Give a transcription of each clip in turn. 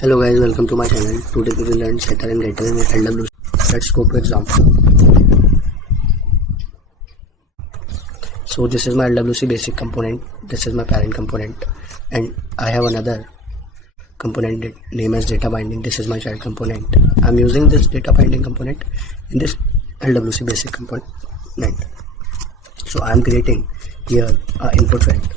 Hello guys, welcome to my channel. Today we will learn setter and getter in LWC. Let's go to example. So this is my LWC basic component, this is my parent component, and I have another component named as data binding. This is my child component. I'm using this data binding component in this LWC basic component. So I'm creating here an input field.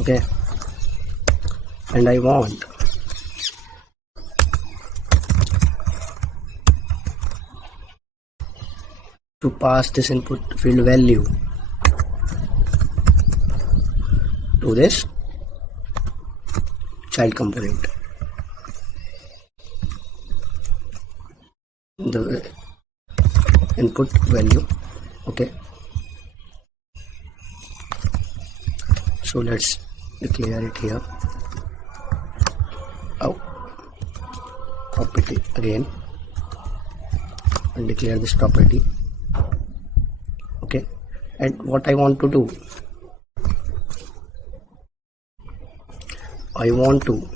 Okay, and I want to pass this input field value to this child component. The input value. Okay, so let's declare it here. Property again, and declare this property. Okay, and what I want to do, I want to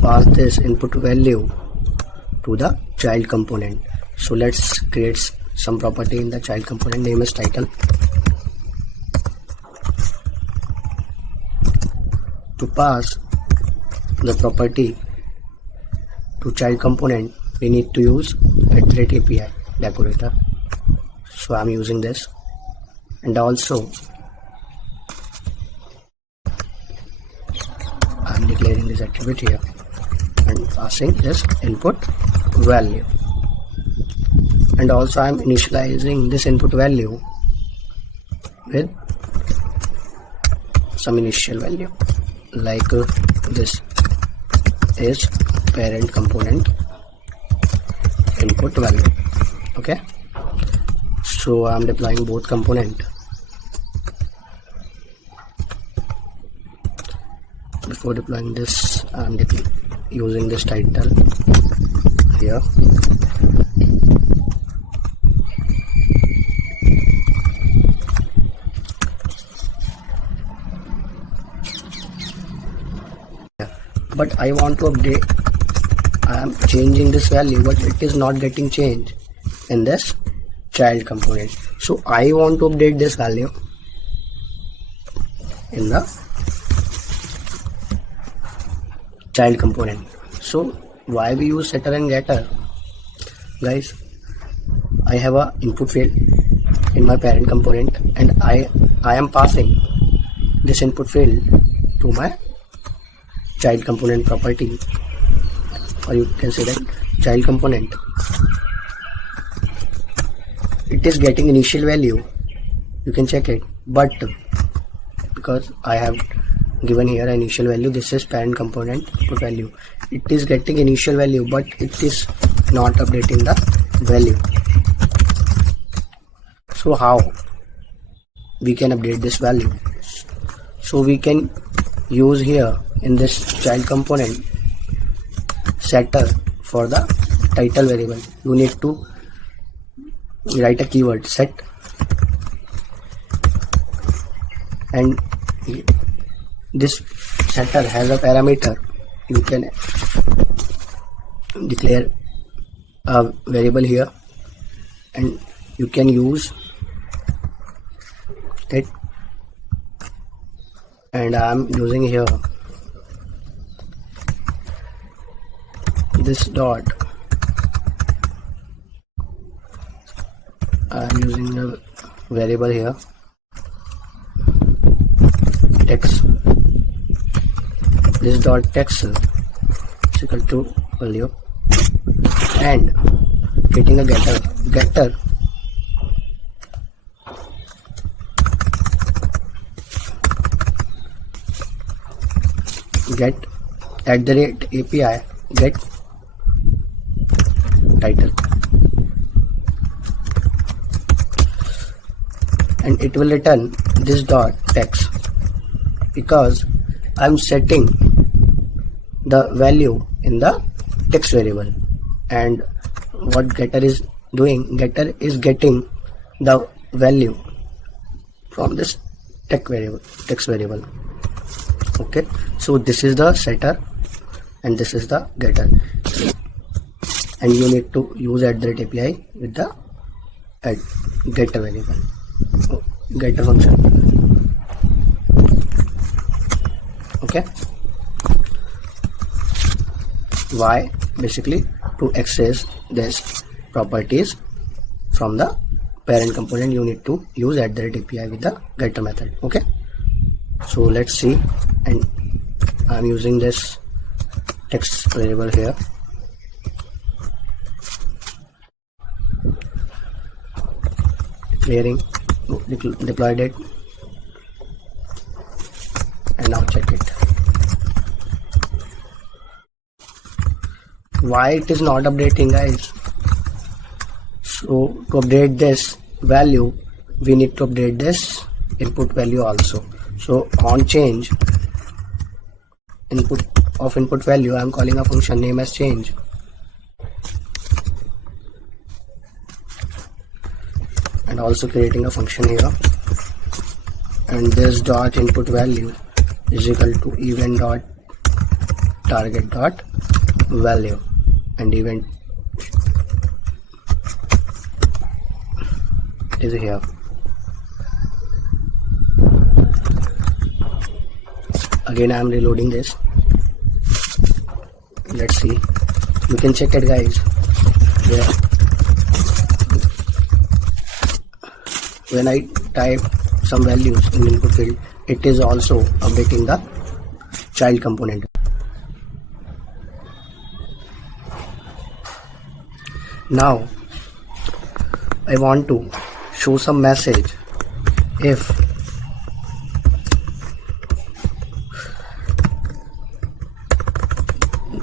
pass this input value to the child component. So let's create some property in the child component. Name is title. To pass the property to child component, we need to use @API decorator. So I'm using this, and also I'm declaring this attribute here and passing this input value, and also I'm initializing this input value with some initial value, like this is parent component input value. Okay, so I'm deploying both component. Before deploying this, I'm using this title here. But I want to update. I am changing this value, but it is not getting changed in this child component. So I want to update this value in the child component. So why we use setter and getter, guys? I have a input field in my parent component, and I am passing this input field to my child component property, or you can say that child component. It is getting initial value, you can check it, but because I have given here an initial value, this is parent component input value, it is getting initial value, but it is not updating the value. So how we can update this value? So we can use here in this child component setter for the title variable. You need to write a keyword set, and this setter has a parameter. You can declare a variable here, and you can use it, and I am using here this dot. I am using the variable here text. This dot text is equal to value, and getting a getter get @API get title, and it will return this dot text because I'm setting the value in the text variable. And what getter is doing, getter is getting the value from this text variable. Okay, so this is the setter and this is the getter, and you need to use @API with the getter variable, getter function. Okay, why? Basically to access this properties from the parent component, you need to use @API with the getter method. Okay, so let's see. And I'm using this text variable here. Clearing, deployed it, and now check it. Why it is not updating, guys? So to update this value, we need to update this input value also. So on change input value, I'm calling a function name as change, and also creating a function here. And this dot input value is equal to event dot target dot value, and event is here. Again, I am reloading this. Let's see. You can check it, guys. Yeah. When I type some values in input field, it is also updating the child component. Now I want to show some message. If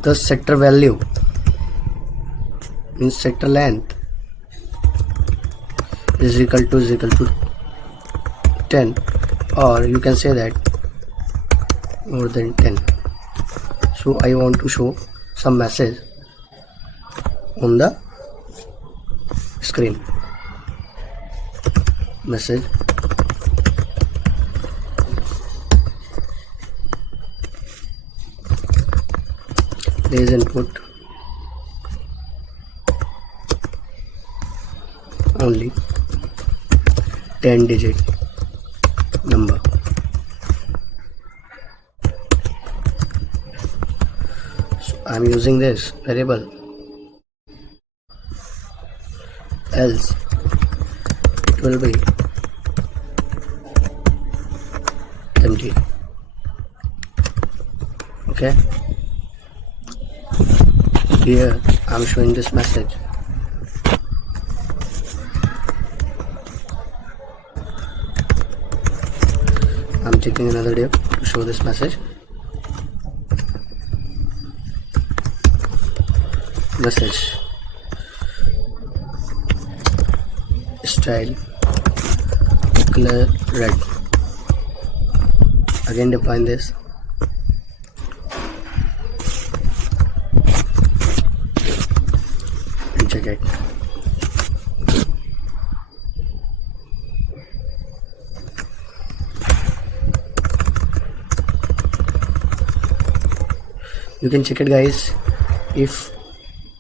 the setter value means setter length is equal to 10, or you can say that more than 10. So I want to show some message on the screen. Message there is input only 10-digit number. So I'm using this variable, else it will be empty. Okay, here I'm showing this message. I'm taking another div to show this message. Message style color red. Again define this. And check it. You can check it, guys. If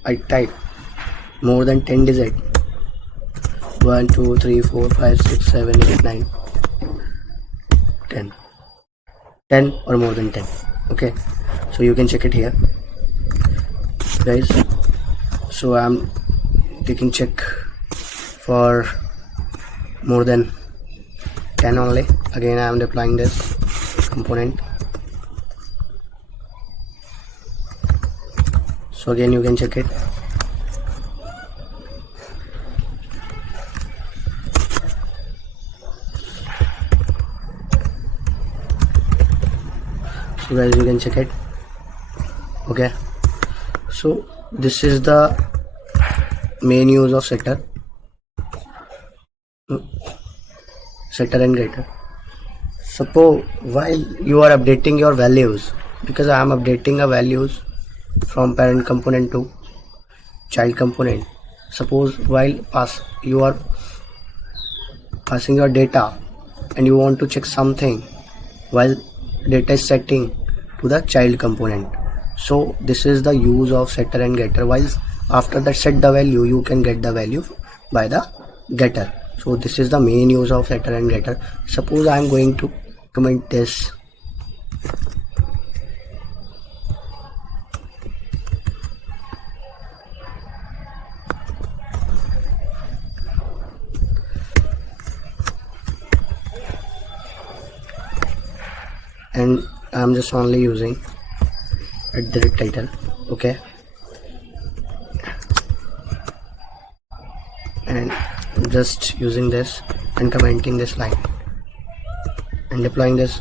I type more than 10 digit, 1 2 3 4 5 6 7 8 9 10 or more than 10. Okay, so you can check it here, guys. So I'm taking check for more than 10 only. Again, I am deploying this component. So again, you can check it. So guys, you can check it. Okay, so this is the main use of setter and getter. Suppose while you are updating your values, because I am updating a values from parent component to child component. Suppose while you are passing your data and you want to check something while data is setting to the child component. So this is the use of setter and getter. While after that set the value, you can get the value by the getter. So this is the main use of setter and getter. Suppose I am going to comment this. And I'm just only using @title. Okay, and just using this and commenting this line and deploying this.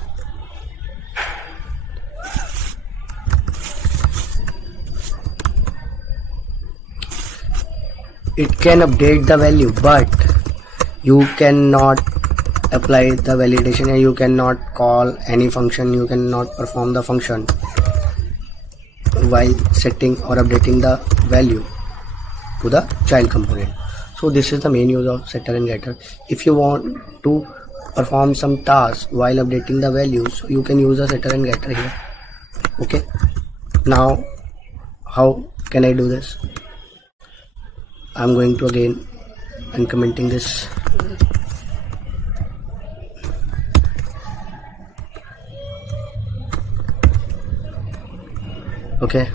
It can update the value, but you cannot apply the validation and you cannot call any function, you cannot perform the function while setting or updating the value to the child component. So this is the main use of setter and getter. If you want to perform some task while updating the values, you can use the setter and getter here. Okay, now how can I do this? I'm going to again and commenting this. Okay,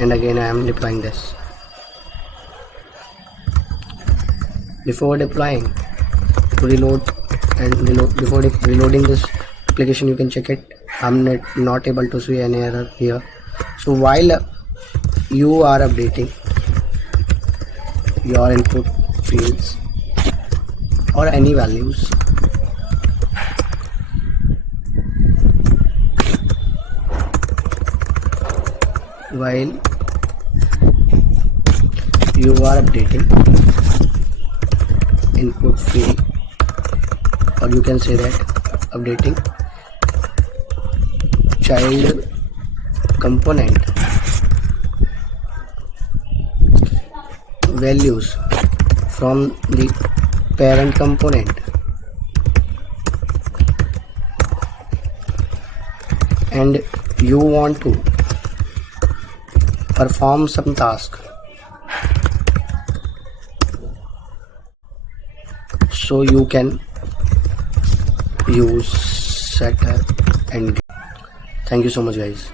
and again I am deploying this. Before deploying, to reload and reload, before reloading this application, you can check it. I'm not able to see any error here. So while you are updating your input fields or any values, while you are updating input field, or you can say that updating child component values from the parent component, and you want to perform some task, so you can use setter and thank you so much guys.